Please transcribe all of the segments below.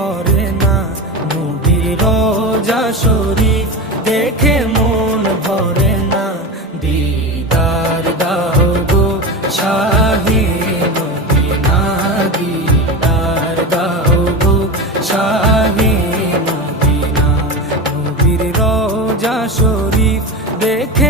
ভরে না। নবীর রোজা শরীফ দেখে মন ভরে না। দিদার দাও গো শাহে মদিনা দিদার দাও গো শাহে মদিনা নবীর রোজা শরীফ দেখে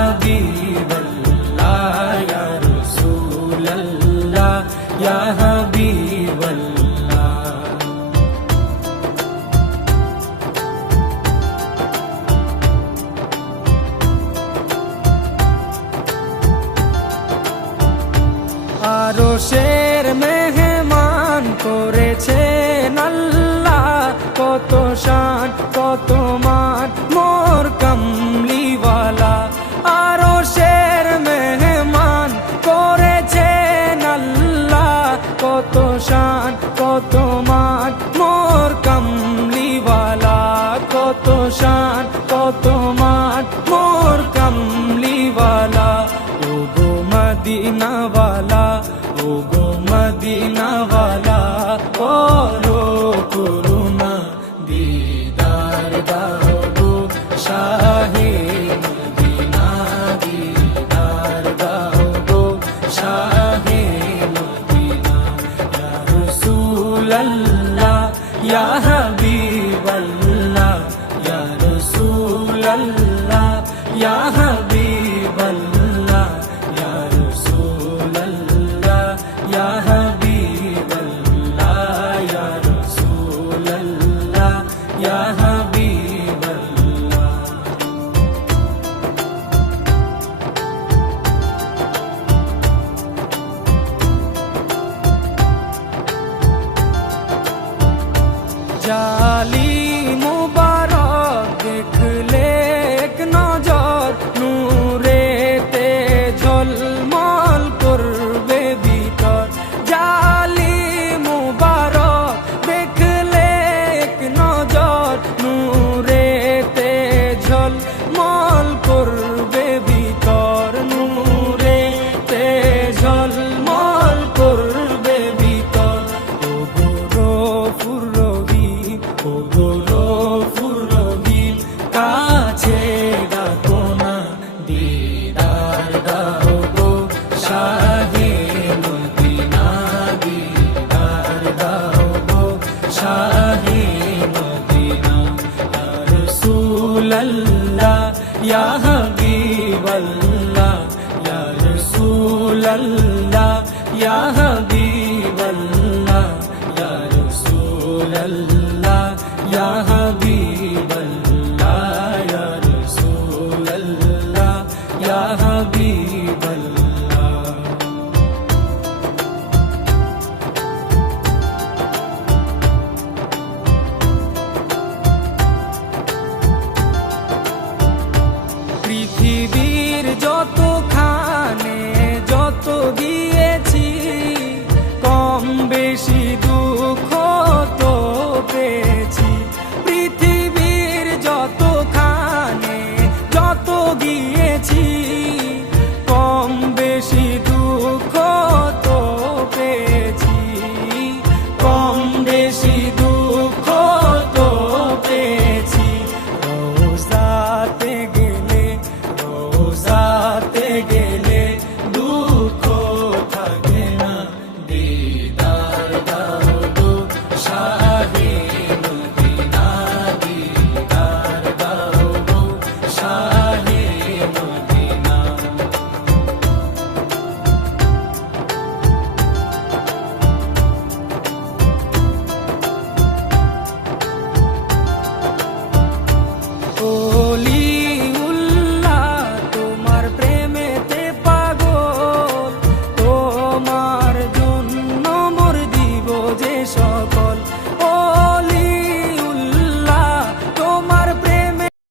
আরও শের মেহমান করেছেন আল্লাহ। কত শান, কত মান, মোর কমলিওয়ালা। আরও শের মেহমান করেছেন আল্লাহ। কত শান, কত মান, মোর কমলিওয়ালা। কত শান, কত মান, মোর কমলিওয়ালা। ও গো মদিনাওয়ালা। ও গো মদিনাওয়ালা করো করুণা। দিদার দাও গো শাহে মদিনা, দিদার দাও গো শাহে মদিনা। ইয়া ইয়া जाली। গোরো ফুরবি কাছে ডাকো না, দিদার দাও গো শাহে মদিনা, দিদার দাও গো শাহে মদিনা রাসূলাল্লাহ ইয়া হাবিবাল্লাহ ইয়া রাসূলাল্লাহ ইয়া হাবিবাল্লাহ ইয়া রাসূলাল্লাহ ইয়া হাবিবাল্লাহ